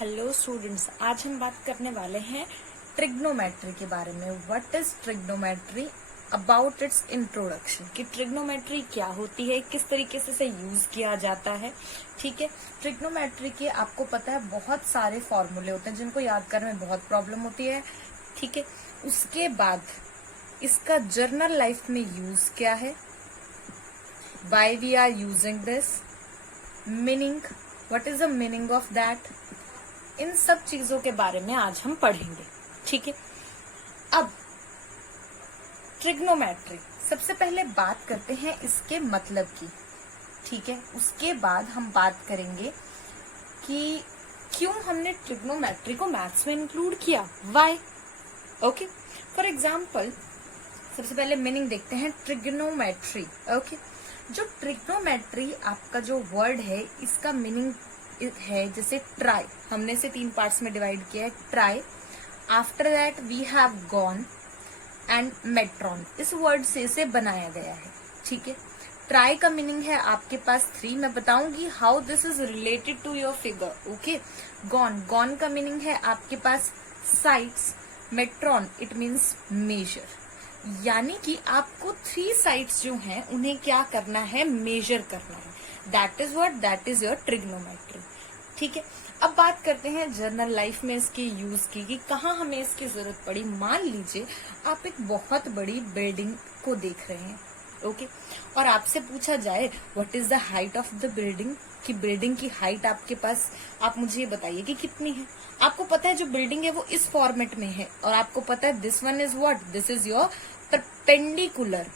Hello students, आज हम बात करने वाले हैं ट्रिग्नोमेट्री के बारे में। What is trigonometry, about it's introduction, कि ट्रिग्नोमेट्री क्या होती है, किस तरीके से इसे यूज किया जाता है। ठीक है, ट्रिग्नोमेट्री के आपको पता है बहुत सारे फॉर्मूले होते हैं जिनको याद करने में बहुत प्रॉब्लम होती है। ठीक है, उसके बाद इसका जर्नल लाइफ में यूज क्या है, why we are using this, meaning, what is the meaning of that, इन सब चीजों के बारे में आज हम पढ़ेंगे। ठीक है, अब ट्रिग्नोमेट्री, सबसे पहले बात करते हैं इसके मतलब की। ठीक है, उसके बाद हम बात करेंगे कि क्यों हमने ट्रिग्नोमेट्री को मैथ्स में इंक्लूड किया, व्हाई। ओके, फॉर एग्जाम्पल सबसे पहले मीनिंग देखते हैं ट्रिग्नोमेट्री। ओके, जो ट्रिग्नोमेट्री आपका जो वर्ड है, इसका मीनिंग है जैसे ट्राई, हमने इसे 3 पार्ट्स में डिवाइड किया है। Tri, after that we have gon and metron, इस वर्ड से इसे बनाया गया है। ठीक है, ट्राई का मीनिंग है आपके पास 3, मैं बताऊंगी how this is related to your figure. Okay, gon, gon का मीनिंग है आपके पास sides, metron it means measure, यानी कि आपको 3 साइड्स जो हैं उन्हें क्या करना है, मेजर करना है। That is what, that is your trigonometry. ठीक है, अब बात करते हैं जर्नल लाइफ में इसके यूज की, कि कहाँ हमें इसकी जरूरत पड़ी। मान लीजिए आप एक बहुत बड़ी बिल्डिंग को देख रहे हैं, ओके, और आपसे पूछा जाए what is the height of the building, कि बिल्डिंग की हाइट आपके पास, आप मुझे ये बताइए कि कितनी है। आपको पता है जो बिल्डिंग है वो इस फॉर्मेट में है, और आपको पता है this one is what, this is your perpendicular.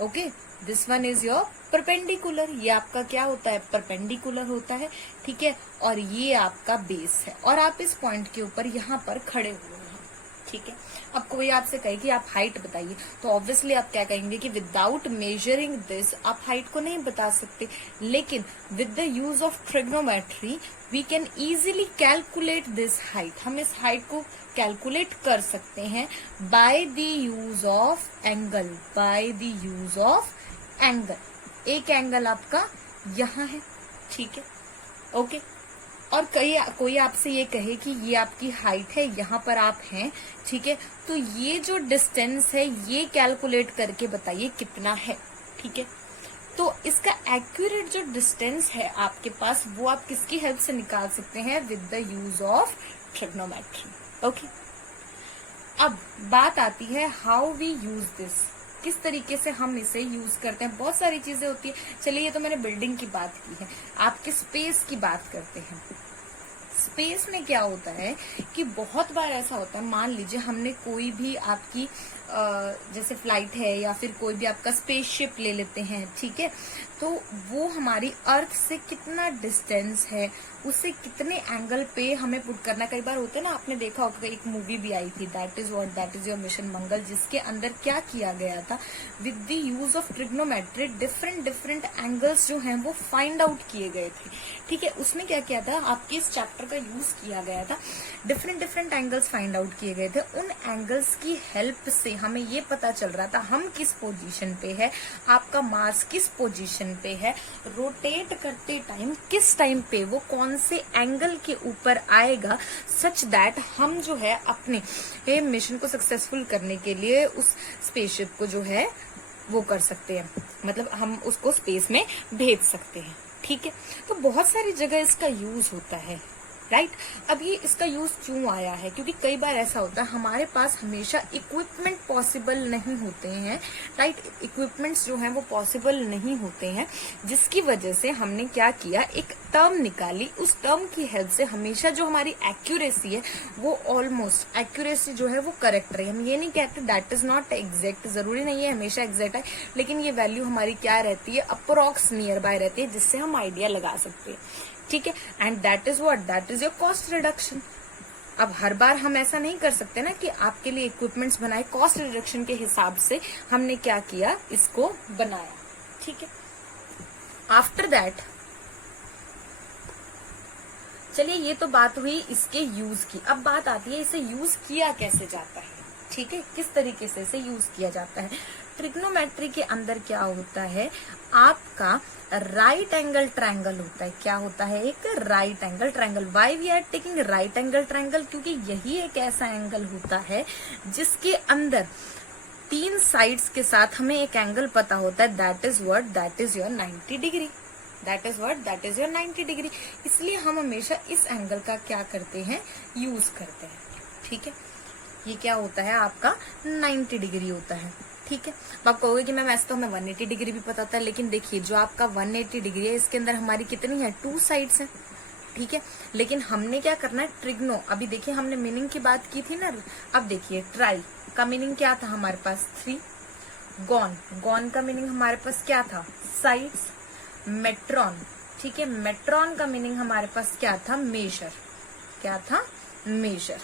Okay, this one is your perpendicular, ये आपका क्या होता है, परपेंडिकुलर होता है। ठीक है, और ये आपका बेस है, और आप इस पॉइंट के ऊपर यहाँ पर खड़े हुए हैं। ठीक है, अब कोई आपसे कहे कि आप हाइट बताइए, तो ऑब्वियसली आप क्या कहेंगे कि विदाउट मेजरिंग दिस आप हाइट को नहीं बता सकते, लेकिन with the use of trigonometry we can easily calculate this height, हम इस हाइट को कैलकुलेट कर सकते हैं by the use of angle, by the use of angle. एक एंगल आपका यहाँ है, ठीक है, ओके, और कोई आपसे ये कहे कि ये आपकी हाइट है, यहाँ पर आप हैं, ठीक है, तो ये जो डिस्टेंस है ये कैलकुलेट करके बताइए कितना है। ठीक है, तो इसका एक्यूरेट जो डिस्टेंस है आपके पास वो आप किसकी हेल्प से निकाल सकते हैं, with the use of trigonometry. Okay, अब बात आती है हाउ वी यूज दिस, किस तरीके से हम इसे यूज करते हैं। बहुत सारी चीजें होती है, चलिए ये तो मैंने बिल्डिंग की बात की है, आपके स्पेस की बात करते हैं। स्पेस में क्या होता है कि बहुत बार ऐसा होता है, मान लीजिए हमने कोई भी आपकी जैसे फ्लाइट है या फिर कोई भी आपका स्पेसशिप ले लेते हैं, ठीक है, तो वो हमारी अर्थ से कितना डिस्टेंस है, उससे कितने एंगल पे हमें पुट करना। कई बार होता है ना, आपने देखा होगा एक मूवी भी आई थी, that is what, that is your Mission Mangal, जिसके अंदर क्या किया गया था, with the use of trigonometry different different angles जो हैं वो फाइंड आउट किए गए थे। ठीक है, उसमें क्या किया था, आपके इस चैप्टर का यूज किया गया था, different different angles find out किए गए थे। उन एंगल्स की हेल्प से हमें ये पता चल रहा था हम किस पोजीशन पे है, आपका मार्स किस पोजीशन पे है, रोटेट करते टाइम किस टाइम पे वो कौन से एंगल के ऊपर आएगा, सच दैट हम जो है अपने मिशन को सक्सेसफुल करने के लिए उस स्पेसशिप को जो है वो कर सकते हैं, मतलब हम उसको स्पेस में भेज सकते हैं। ठीक है, तो बहुत सारी जगह इसका यूज होता है, राइट। अब ये इसका यूज क्यों आया है, क्योंकि कई बार ऐसा होता है हमारे पास हमेशा इक्विपमेंट पॉसिबल नहीं होते हैं, राइट, इक्विपमेंट्स जो हैं वो पॉसिबल नहीं होते हैं, जिसकी वजह से हमने क्या किया, एक टर्म निकाली, उस टर्म की हेल्प से हमेशा जो हमारी एक्यूरेसी है वो ऑलमोस्ट, एक्यूरेसी जो है वो करेक्ट रही। हम ये नहीं कहते दैट इज नॉट एग्जैक्ट, जरूरी नहीं है हमेशा एग्जैक्ट है, लेकिन ये वैल्यू हमारी क्या रहती है, अप्रोक्स नियर बाय रहती है, जिससे हम आइडिया लगा सकते हैं। ठीक है, and that is what, that is your cost reduction. अब हर बार हम ऐसा नहीं कर सकते ना कि आपके लिए इक्विपमेंट्स बनाए, कॉस्ट रिडक्शन के हिसाब से हमने क्या किया, इसको बनाया। ठीक है, आफ्टर दैट चलिए ये तो बात हुई इसके यूज की, अब बात आती है इसे यूज किया कैसे जाता है। ठीक है, किस तरीके से इसे यूज किया जाता है। ट्रिग्नोमेट्री के अंदर क्या होता है, आपका राइट एंगल ट्रायंगल होता है। क्या होता है, एक right angle triangle. Why we are taking right angle triangle, क्योंकि यही एक ऐसा एंगल होता है जिसके अंदर 3 साइड्स के साथ हमें एक एंगल पता होता है, that is what, that is your 90 degree. That is what, that is your 90 degree. इसलिए हम हमेशा इस एंगल का क्या करते हैं, यूज करते हैं। ठीक है, ये क्या होता है, आपका 90 डिग्री होता है। ठीक है, अब आप कहोगे कि मैम ऐसे तो हमें 180 डिग्री भी पता था, लेकिन देखिए जो आपका 180 डिग्री है इसके अंदर हमारी कितनी है, 2 साइड्स हैं। ठीक है, लेकिन हमने क्या करना है, ट्रिग्नो, अभी देखिए हमने मीनिंग की बात की थी ना। अब देखिए ट्राई का मीनिंग क्या था हमारे पास, 3। गॉन, गॉन का मीनिंग हमारे पास क्या था, साइड्स। मेट्रॉन, ठीक है, मेट्रॉन का मीनिंग हमारे पास क्या था, मेजर। क्या था, मेजर।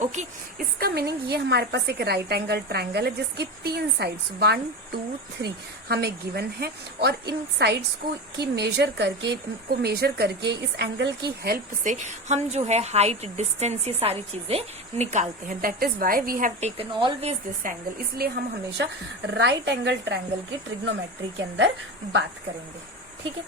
ओके, इसका मीनिंग ये हमारे पास एक राइट एंगल ट्रायंगल है जिसकी 3 साइड्स 1 2 3 हमें गिवन है, और इन साइड्स को मेजर करके इस एंगल की हेल्प से हम जो है हाइट, डिस्टेंस, ये सारी चीजें निकालते हैं। That is why we have taken always this angle. इसलिए हम हमेशा राइट एंगल ट्रायंगल की ट्रिग्नोमेट्री के अंदर बात करेंगे। ठीक है,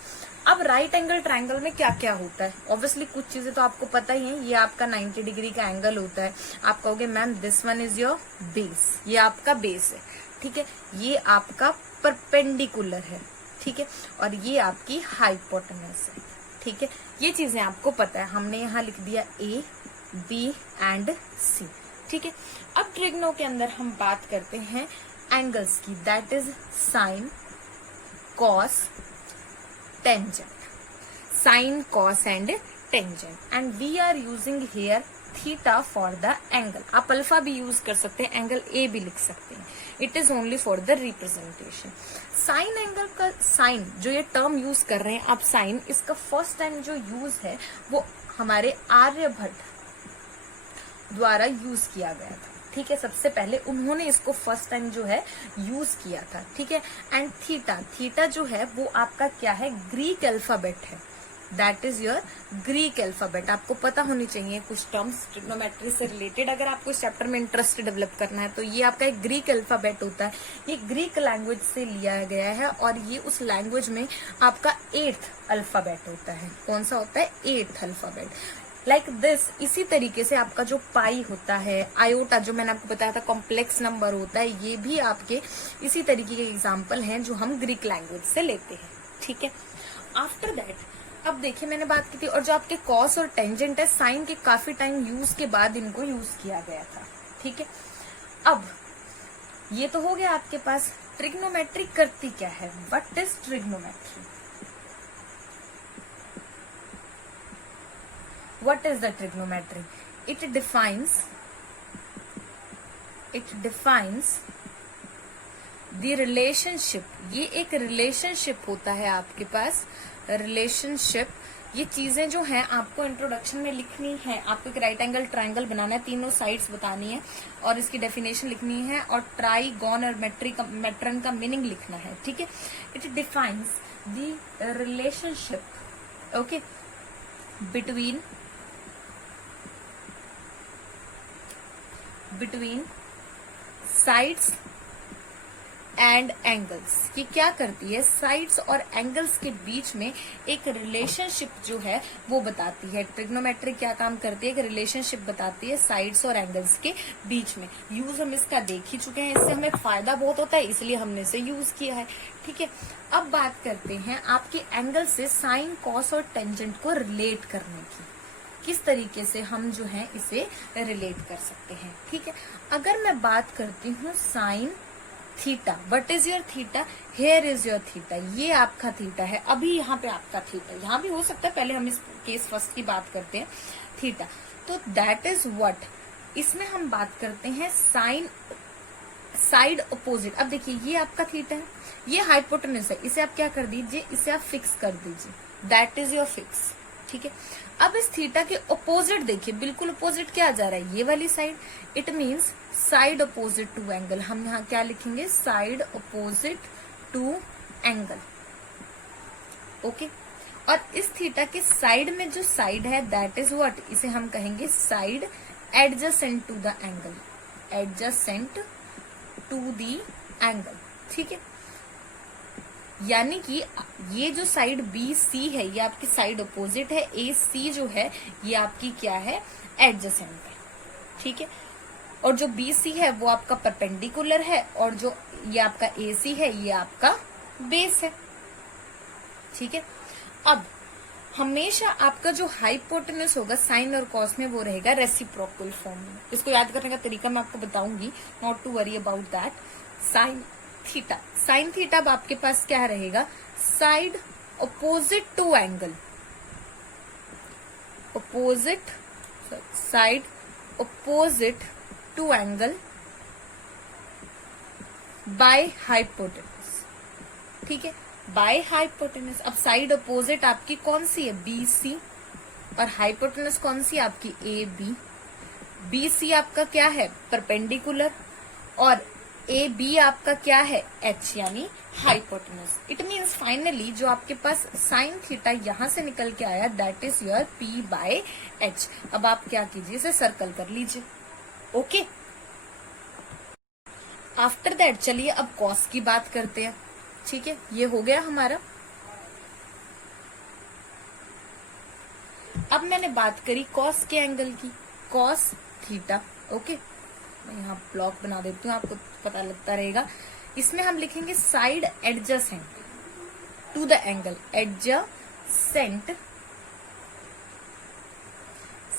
अब राइट एंगल ट्रायंगल में क्या क्या होता है, ऑब्वियसली कुछ चीजें तो आपको पता ही है। ये आपका 90 डिग्री का एंगल होता है। आप कहोगे ma'am this one is your base, ये आपका बेस है। ठीक है, ये आपका परपेंडिकुलर है। ठीक है, और ये आपकी हाइपोटेनस है। ठीक है, ये चीजें आपको पता है। हमने यहाँ लिख दिया A, B एंड C। ठीक है, अब ट्रिग्नो के अंदर हम बात करते हैं एंगल्स की, that is sine, cos, tangent, sine, cos and tangent, and we are using here theta for the angle. आप अल्फा भी यूज कर सकते हैं, एंगल ए भी लिख सकते हैं। It is only for the representation. Sign angle का, साइन जो ये टर्म यूज कर रहे हैं आप, साइन, इसका फर्स्ट टाइम जो यूज है वो हमारे आर्यभट्ट द्वारा यूज किया गया था। ठीक है, सबसे पहले उन्होंने इसको फर्स्ट टाइम जो है यूज किया था। ठीक है, एंड थीटा, थीटा जो है वो आपका क्या है, ग्रीक अल्फाबेट है। That is your Greek alphabet. आपको पता होनी चाहिए कुछ टर्म्स ट्रिग्नोमेट्री से रिलेटेड, अगर आपको इस चैप्टर में इंटरेस्ट डेवलप करना है तो। ये आपका एक ग्रीक अल्फाबेट होता है, ये ग्रीक लैंग्वेज से लिया गया है, और ये उस लैंग्वेज में आपका 8th अल्फाबेट होता है। कौन सा होता है, 8th अल्फाबेट। लाइक दिस, इसी तरीके से आपका जो पाई होता है, आयोटा जो मैंने आपको बताया था कॉम्प्लेक्स नंबर होता है, ये भी आपके इसी तरीके के एग्जाम्पल हैं जो हम ग्रीक लैंग्वेज से लेते हैं। ठीक है, आफ्टर दैट अब देखिए मैंने बात की थी, और जो आपके कॉस और टेंजेंट है, साइन के काफी टाइम यूज के बाद इनको यूज किया गया था। ठीक है, अब ये तो हो गया आपके पास ट्रिग्नोमेट्री करती क्या है, what is trigonometry. What is the trigonometry? It defines the relationship. ये एक रिलेशनशिप होता है आपके पास, रिलेशनशिप। ये चीजें जो हैं आपको इंट्रोडक्शन में लिखनी है। आपको एक राइट एंगल ट्रायंगल बनाना है, तीनों साइड्स बतानी है और इसकी डेफिनेशन लिखनी है, और ट्राई, गॉन और मेट्रन का मीनिंग लिखना है। ठीक है, it defines the relationship, okay, between sides and angles. ये क्या करती है, साइड्स और एंगल्स के बीच में एक रिलेशनशिप जो है वो बताती है। ट्रिग्नोमेट्री क्या काम करती है, एक रिलेशनशिप बताती है साइड्स और एंगल्स के बीच में। यूज हम इसका देख ही चुके हैं, इससे हमें फायदा बहुत होता है, इसलिए हमने इसे यूज किया है। ठीक है, अब बात करते हैं आपके एंगल से साइन, कॉस और टेंजेंट को रिलेट करने की, किस तरीके से हम जो है इसे रिलेट कर सकते हैं। ठीक है, अगर मैं बात करती हूँ sine theta, what is your theta, here is your theta, ये आपका थीटा है, अभी यहाँ पे आपका थीटा, यहाँ भी हो सकता है, पहले हम इस केस फर्स्ट की बात करते हैं, थीटा। तो दैट इज व्हाट, इसमें हम बात करते हैं साइन साइड अपोजिट। अब देखिए ये आपका थीटा है, ये हाइपोटेनस है, इसे आप क्या कर दीजिए, इसे आप फिक्स कर दीजिए, दैट इज योर फिक्स। ठीक है, अब इस थीटा के अपोजिट देखिए, बिल्कुल अपोजिट क्या आ जा रहा है, ये वाली side. It means side opposite to angle. हम यहाँ क्या लिखेंगे, side opposite to angle. Okay, और इस थीटा के साइड में जो साइड है दैट इज व्हाट, इसे हम कहेंगे side adjacent to the angle, adjacent to the angle. ठीक है, यानी कि ये जो साइड बी सी है ये आपकी साइड अपोजिट है, ए सी जो है ये आपकी क्या है, एडजेसेंट है। ठीक है, और जो बी सी है वो आपका परपेंडिकुलर है, और जो ये आपका ए सी है ये आपका बेस है। ठीक है, अब हमेशा आपका जो हाइपोटेनस होगा साइन और कॉस में वो रहेगा रेसिप्रोकल फॉर्म में। इसको याद करने का तरीका मैं आपको बताऊंगी, not to worry about that. Sine theta, sine theta अब आपके पास क्या रहेगा, side opposite to angle, opposite side opposite to angle by hypotenuse. ठीक है, बाय हाइपोटेनस। अब साइड अपोजिट आपकी कौन सी है, बी सी, और हाइपोटेनस कौन सी है आपकी, ए बी। बी सी आपका क्या है, परपेंडिकुलर, और ए बी आपका क्या है, एच यानी हाइपोटेनस। इट मीन्स फाइनली जो आपके पास साइन थीटा यहां से निकल के आया that is your P by H. अब आप क्या कीजिए, इसे सर्कल कर लीजिए। ओके, आफ्टर दैट चलिए अब कॉस की बात करते हैं। ठीक है, ये हो गया हमारा। अब मैंने बात करी कॉस के एंगल की, कॉस थीटा। ओके, मैं यहाँ ब्लॉक बना देती हूँ, आपको पता लगता रहेगा। इसमें हम लिखेंगे side adjacent to the angle, adjacent,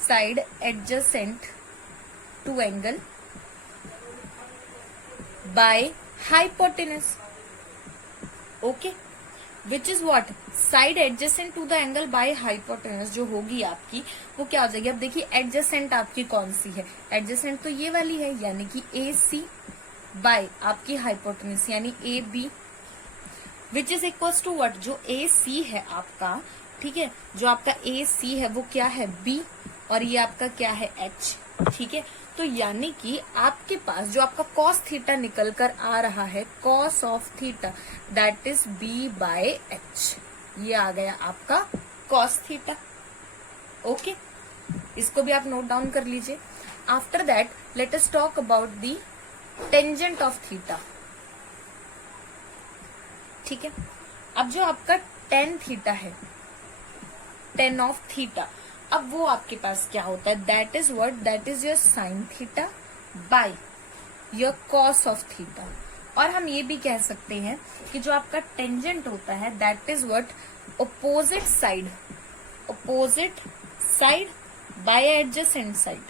side adjacent to angle by hypotenuse. Okay, which is what, side adjacent to the angle by hypotenuse जो होगी आपकी वो क्या हो जाएगी। अब देखिए एडजेसेंट आपकी कौन सी है, एडजेसेंट तो ये वाली है यानी कि ए सी बाय आपकी हाइपोटेनस यानी A B, which is equal to what, जो ए सी है आपका, ठीक है, जो आपका ए सी है वो क्या है, बी, और ये आपका क्या है, एच। ठीक है, तो यानी कि आपके पास जो आपका कॉस थीटा निकल कर आ रहा है, cos of theta that is B by H, ये आ गया आपका कॉस थीटा। ओके, इसको भी आप नोट डाउन कर लीजिए। After that let us talk about the tangent of theta. ठीक है, अब जो आपका टेन थीटा है, टेन ऑफ थीटा, अब वो आपके पास क्या होता है, that is what, that is your sine theta by your cos of theta. और हम ये भी कह सकते हैं कि जो आपका टेंजेंट होता है that is what, opposite side, opposite side by adjacent side,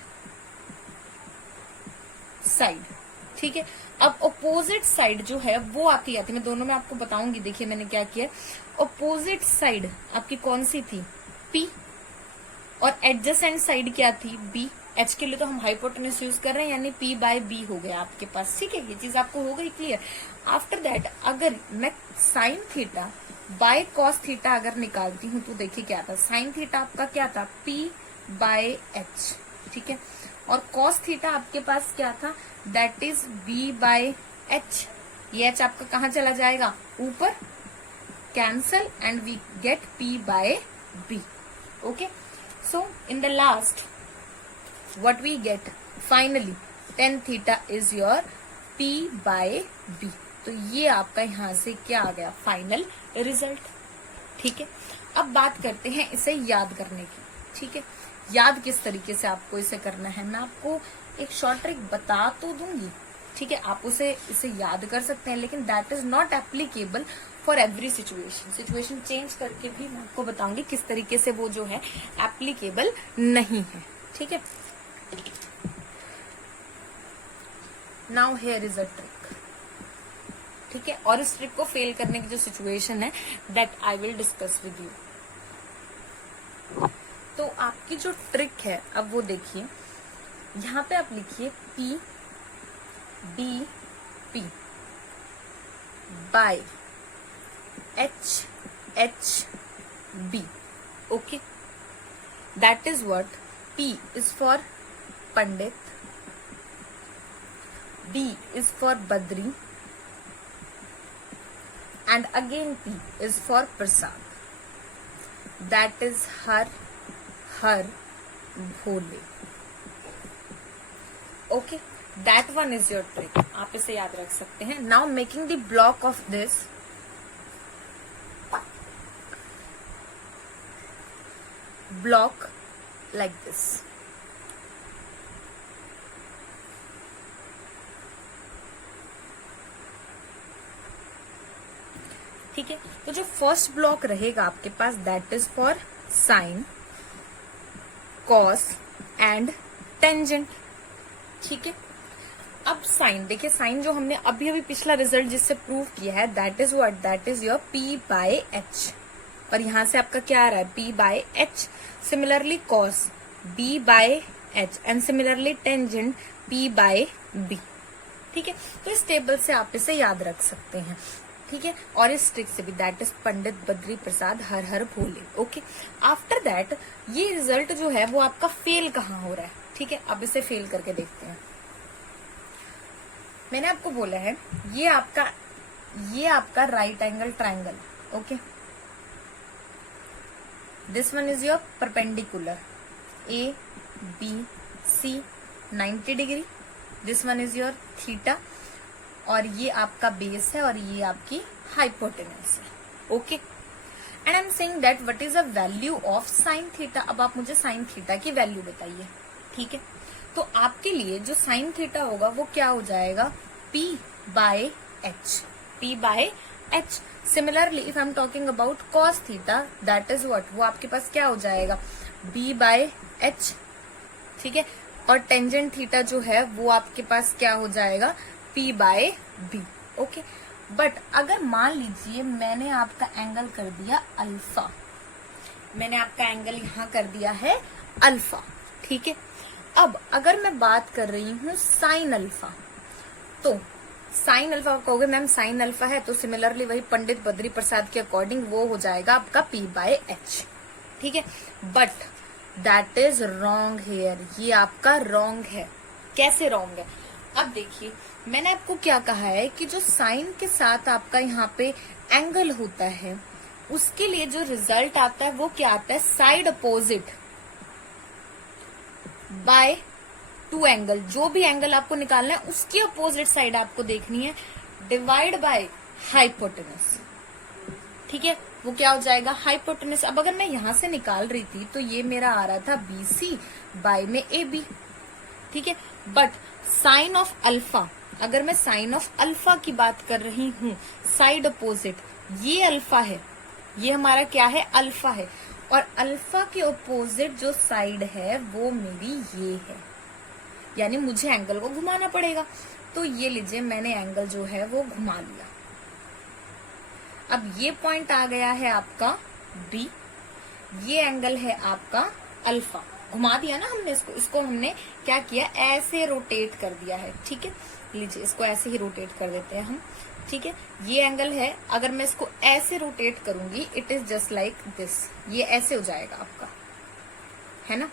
side. ठीक है, अब अपोजिट साइड जो है वो आती है, मैं दोनों में आपको बताऊंगी। देखिए मैंने क्या किया, अपोजिट साइड आपकी कौन सी थी, पी, और एडजेसेंट साइड क्या थी, बी। एच के लिए तो हम हाइपोटेनस यूज कर रहे हैं यानी पी बाय बी हो गया आपके पास। ठीक है, ये चीज आपको हो गई क्लियर। आफ्टर दैट अगर मैं sine theta by cos theta अगर निकालती हूँ तो देखिए क्या था, साइन थीटा आपका क्या था, पी बाय एच। ठीक है, और कॉस थीटा आपके पास क्या था, that is B by H. ये एच आपका कहाँ चला जाएगा, ऊपर, cancel, and we get P by B. Okay, so in the last what we get finally tan theta is your p by b। तो ये आपका यहां से क्या आ गया, फाइनल रिजल्ट। ठीक है, अब बात करते हैं इसे याद करने की। ठीक है, याद किस तरीके से आपको इसे करना है, मैं आपको एक शॉर्ट ट्रिक बता तो दूंगी। ठीक है, आप इसे याद कर सकते हैं, लेकिन that is not applicable for every situation. Situation change करके भी मैं आपको बताऊंगी किस तरीके से वो जो है एप्लीकेबल नहीं है। ठीक है, now here is a trick. ठीक है, और इस ट्रिक को फेल करने की जो सिचुएशन है that I will discuss with you. तो आपकी जो ट्रिक है अब वो देखिए, यहाँ पे आप लिखिए P B P by H H B. Okay, that is what, P is for Pandit, B is for Badri, and again P is for Prasad. That is Har Bhole. Okay, that one is your trick, आप इसे याद रख सकते हैं. Now making the block of this, block like this. ठीक है, तो जो फर्स्ट ब्लॉक रहेगा आपके पास that is for sine, cos and tangent. ठीक है, अब साइन देखिए, साइन जो हमने अभी अभी पिछला रिजल्ट जिससे प्रूव किया है that is what, that is your P by H, और यहां से आपका क्या आ रहा है P by H. Similarly cos B by H and similarly tangent P by B. ठीक है, तो इस टेबल से आप इसे याद रख सकते हैं. ठीक है, और इस ट्रिक से भी, that is Pandit Badri Prasad her her Bhole. Okay, after that ये रिजल्ट जो है वो आपका फेल कहाँ हो रहा है. ठीक है, अब इसे फेल करके देखते हैं. मैंने आपको बोला है ये आपका right angle triangle. Okay, this one is your perpendicular A B C 90 degree. This one is your theta, और ये आपका बेस है और ये आपकी हाइपोटेनस है. Okay, and I am saying that what is the value of sine theta. अब आप मुझे साइन थीटा की वैल्यू बताइए. ठीक है, तो आपके लिए जो साइन थीटा होगा वो क्या हो जाएगा P by H. P by H. Similarly if I am talking about cos theta that is what, वो आपके पास क्या हो जाएगा B बाय H. ठीक है, और टेंजेंट थीटा जो है वो आपके पास क्या हो जाएगा P by B. Okay, but अगर मान लीजिए मैंने आपका एंगल कर दिया अल्फा, मैंने आपका एंगल यहां कर दिया है अल्फा. ठीक है, अब अगर मैं बात कर रही हूं साइन अल्फा, तो साइन अल्फा कहोगे मैम साइन अल्फा है, तो सिमिलरली वही पंडित बद्री प्रसाद के अकॉर्डिंग वो हो जाएगा आपका P बाय H. ठीक है, but that is wrong here. ये आपका रॉन्ग है. कैसे रॉन्ग है, अब देखिए मैंने आपको क्या कहा है कि जो साइन के साथ आपका यहाँ पे एंगल होता है उसके लिए जो रिजल्ट आता है वो क्या आता है side opposite by two angle. जो भी एंगल आपको निकालना है उसकी अपोजिट साइड आपको देखनी है डिवाइड बाय हाइपोटेनस. ठीक है, वो क्या हो जाएगा हाइपोटेनस. अब अगर मैं यहां से निकाल रही थी तो ये मेरा आ रहा था BC बाय में AB. ठीक है, बट साइन ऑफ अल्फा, अगर मैं साइन ऑफ अल्फा की बात कर रही हूं साइड अपोजिट, ये अल्फा है, ये हमारा क्या है अल्फा है, और अल्फा के अपोजिट जो साइड है वो मेरी ये है, यानी मुझे एंगल को घुमाना पड़ेगा. तो ये लीजिए मैंने एंगल जो है वो घुमा लिया. अब ये पॉइंट आ गया है आपका B, ये एंगल है आपका अल्फा. घुमा दिया ना हमने इसको हमने क्या किया ऐसे रोटेट कर दिया है. ठीक है, लीजिए इसको ऐसे ही रोटेट कर देते हैं हम. ठीक है, ये एंगल है, अगर मैं इसको ऐसे रोटेट करूंगी it is just like this, ये ऐसे हो जाएगा आपका, है ना,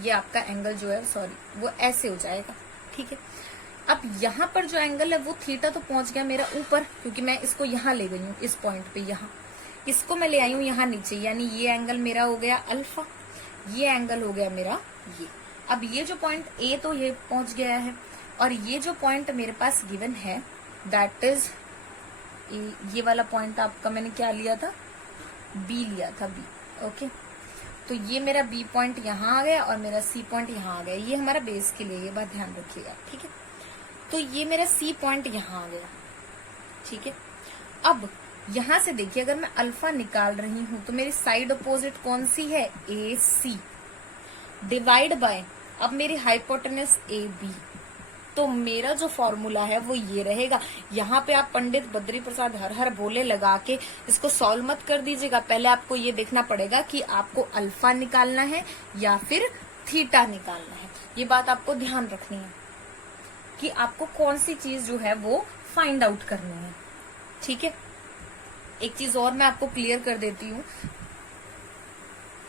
ये आपका एंगल जो है सॉरी वो ऐसे हो जाएगा. ठीक है, अब यहाँ पर जो एंगल है वो थीटा तो पहुंच गया मेरा ऊपर, क्योंकि मैं इसको यहाँ ले गई हूँ इस पॉइंट पे, यहाँ इसको मैं ले आई हूँ यहाँ नीचे, यानी ये एंगल मेरा हो गया अल्फा, ये एंगल हो गया मेरा ये. अब ये जो पॉइंट A तो ये पहुंच गया है, और ये जो पॉइंट मेरे पास गिवन है दैट इज ये वाला पॉइंट आपका मैंने क्या लिया था B लिया था B. ओके, तो ये मेरा B पॉइंट यहाँ आ गया और मेरा C पॉइंट यहाँ आ गया. ये हमारा बेस के लिए, ये बात ध्यान रखिएगा. ठीक है, तो ये मेरा C पॉइंट यहाँ आ गया. ठीक है, अब यहां से देखिए अगर मैं अल्फा निकाल रही हूं तो मेरी साइड अपोजिट कौन सी है AC डिवाइड बाय अब मेरी हाइपोटेनस AB. तो मेरा जो फॉर्मूला है वो ये रहेगा. यहाँ पे आप पंडित बद्री प्रसाद हर हर बोले लगा के इसको सॉल्व मत कर दीजिएगा. पहले आपको ये देखना पड़ेगा कि आपको अल्फा निकालना है या फिर थीटा निकालना है. ये बात आपको ध्यान रखनी है कि आपको कौन सी चीज जो है वो फाइंड आउट करनी है. ठीक है, एक चीज और मैं आपको क्लियर कर देती हूँ.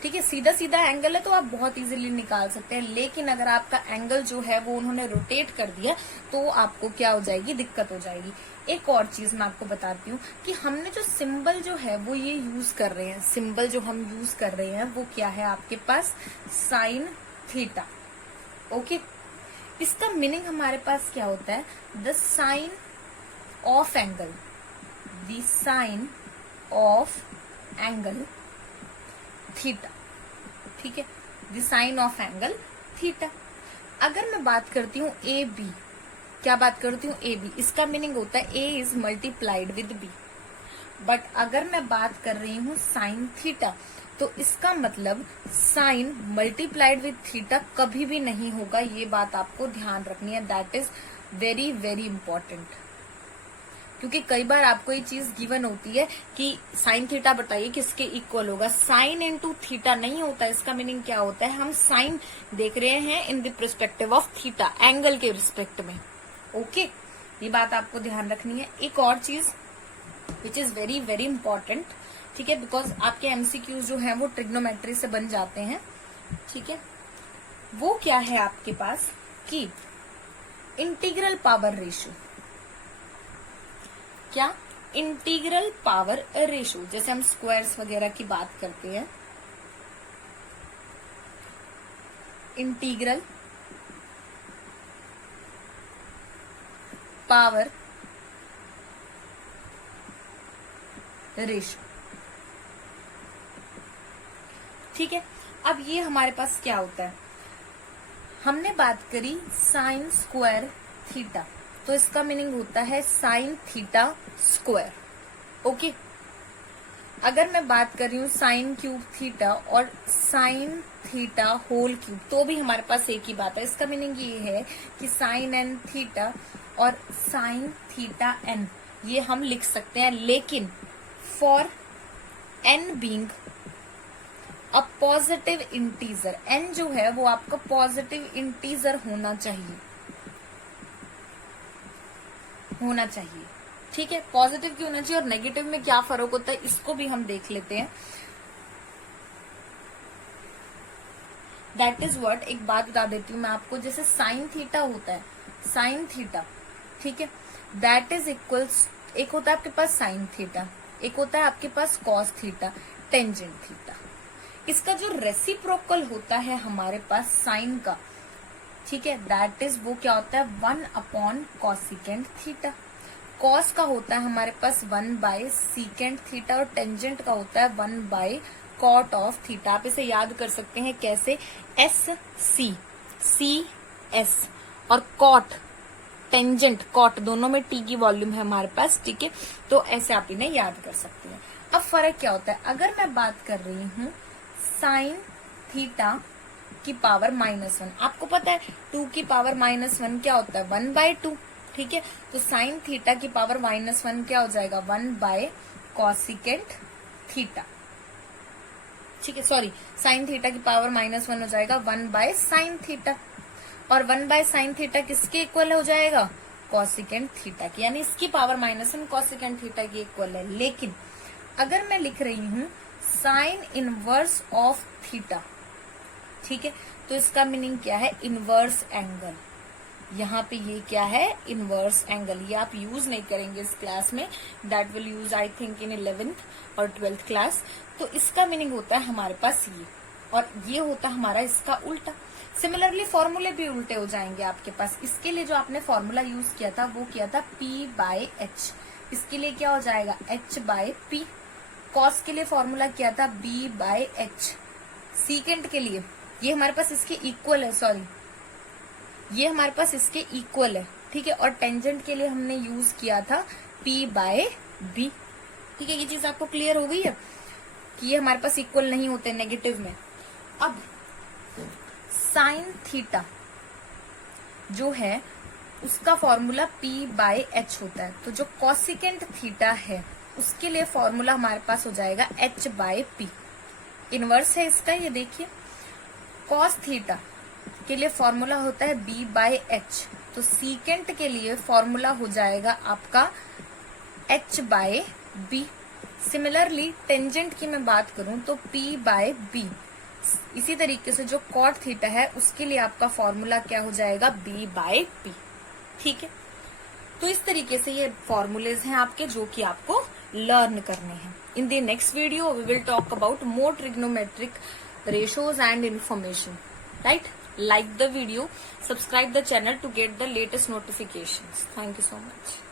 ठीक है, सीधा सीधा एंगल है तो आप बहुत इजीली निकाल सकते हैं, लेकिन अगर आपका एंगल जो है वो उन्होंने रोटेट कर दिया तो आपको क्या हो जाएगी दिक्कत हो जाएगी. एक और चीज मैं आपको बताती हूँ कि हमने जो सिंबल जो है वो ये यूज कर रहे हैं, सिंबल जो हम यूज कर रहे हैं वो क्या है आपके पास साइन थीटा. ओके, इसका मीनिंग हमारे पास क्या होता है, the sine of angle, the sine of angle theta, ठीक है, the sine of angle theta. अगर मैं बात करती हूँ ए बी, क्या बात करती हूँ, ए बी, इसका मीनिंग होता है A is multiplied with B. But अगर मैं बात कर रही हूँ साइन थीटा, तो इसका मतलब साइन मल्टीप्लाइड विद थीटा कभी भी नहीं होगा, ये बात आपको ध्यान रखनी है, that is very very important. क्योंकि कई बार आपको ये चीज गिवन होती है कि साइन थीटा बताइए किसके इक्वल होगा, साइन इनटू थीटा नहीं होता। इसका मीनिंग क्या होता है, हम साइन देख रहे हैं in the perspective of theta, angle के रिस्पेक्ट में। ओके, ये बात आपको ध्यान रखनी है। एक और चीज which is very very important, ठीक है, बिकॉज आपके एमसीक्यूज जो हैं वो ट्रिग्नोमेट्री से बन जाते हैं, ठीक है, वो क्या है आपके पास कि इंटीग्रल पावर रेशियो, क्या, इंटीग्रल पावर रेशियो, जैसे हम स्क्वायर्स वगैरह की बात करते हैं, इंटीग्रल पावर रेशियो, ठीक है। अब ये हमारे पास क्या होता है, हमने बात करी साइन स्क्वायर थीटा, तो इसका मीनिंग होता है साइन थीटा स्क्वायर। ओके, अगर मैं बात कर रही हूँ साइन क्यूब थीटा और साइन थीटा होल क्यूब, तो भी हमारे पास एक ही बात है। इसका मीनिंग ये है कि साइन एन थीटा और साइन थीटा एन ये हम लिख सकते हैं, लेकिन for n being a positive integer, n जो है वो आपका पॉजिटिव इंटीजर होना चाहिए, ठीक है। पॉजिटिव क्यों होना चाहिए और नेगेटिव में क्या फर्क होता है, इसको भी हम देख लेते हैं। दैट इज व्हाट, एक बात बता देती हूँ मैं आपको, जैसे साइन थीटा होता है, साइन थीटा, ठीक है, दैट इज इक्वल्स, एक होता है आपके पास साइन थीटा, एक होता है आपके पास कॉस थीटा, टेंजेंट थीटा। इसका जो रेसिप्रोकल होता है हमारे पास साइन का, ठीक है, दैट इज वो क्या होता है 1 कॉसिकेंट थीटा। कॉस का होता है हमारे पास 1 सीकेंट थीटा और टेंजेंट का होता है 1 कॉट ऑफ थीटा। आप इसे याद कर सकते हैं कैसे, एस सी एस और कॉट, टेंजेंट कॉट, दोनों में टी की वॉल्यूम है हमारे पास, ठीक है, तो ऐसे आप इन्हें याद कर सकते हैं। अब फर्क क्या होता है, अगर मैं बात कर रही हूँ साइन थीटा की पावर -1, आपको पता है 2 की पावर -1 क्या होता है 1/2, ठीक है, तो साइन थीटा की पावर -1 क्या हो जाएगा 1 कॉसिकेंट थीटा, ठीक है, सॉरी, साइन थीटा की पावर -1 हो जाएगा 1 साइन थीटा, और 1 साइन थीटा किसके इक्वल हो जाएगा, कॉसिकेंट थीटा की, यानी इसकी पावर -1 कॉसिकेंट थीटा की इक्वल है। लेकिन अगर मैं लिख रही हूं साइन इनवर्स ऑफ थीटा, ठीक है, तो इसका मीनिंग क्या है, इनवर्स एंगल। यहाँ पे ये क्या है, इनवर्स एंगल, ये आप यूज नहीं करेंगे इस क्लास में, that will use I think in 11th और 12th क्लास। तो इसका मीनिंग होता है हमारे पास ये, और ये होता है हमारा इसका उल्टा। सिमिलरली फॉर्मूले भी उल्टे हो जाएंगे आपके पास। इसके लिए जो आपने फॉर्मूला यूज किया था वो किया था P/H, इसके लिए क्या हो जाएगा H/P। कॉस के लिए फॉर्मूला किया था B/H। सीकेंट के लिए ये हमारे पास इसके इक्वल है, सॉरी, ये हमारे पास इसके इक्वल है, ठीक है, और टेंजेंट के लिए हमने यूज किया था P/B, ठीक है। ये चीज आपको क्लियर हो गई है कि ये हमारे पास इक्वल नहीं होते नेगेटिव में। अब साइन थीटा जो है उसका फॉर्मूला P/H होता है, तो जो कॉसिकेंट थीटा है उसके लिए फॉर्मूला हमारे पास हो जाएगा H/P। इनवर्स है इसका, ये देखिए, कॉस थीटा के लिए फॉर्मूला होता है B/H, तो सीकेंट के लिए फॉर्मूला हो जाएगा आपका H/B। सिमिलरली टेंजेंट की मैं बात करूं तो P/B। इसी तरीके से जो कॉट थीटा है उसके लिए आपका फॉर्मूला क्या हो जाएगा B/P, ठीक है। तो इस तरीके से ये फॉर्मूलेज हैं आपके जो कि आपको लर्न करने हैं। In the next video we will talk about more trigonometric ratios and information, right? like the video, subscribe the channel to get the latest notifications. Thank you so much.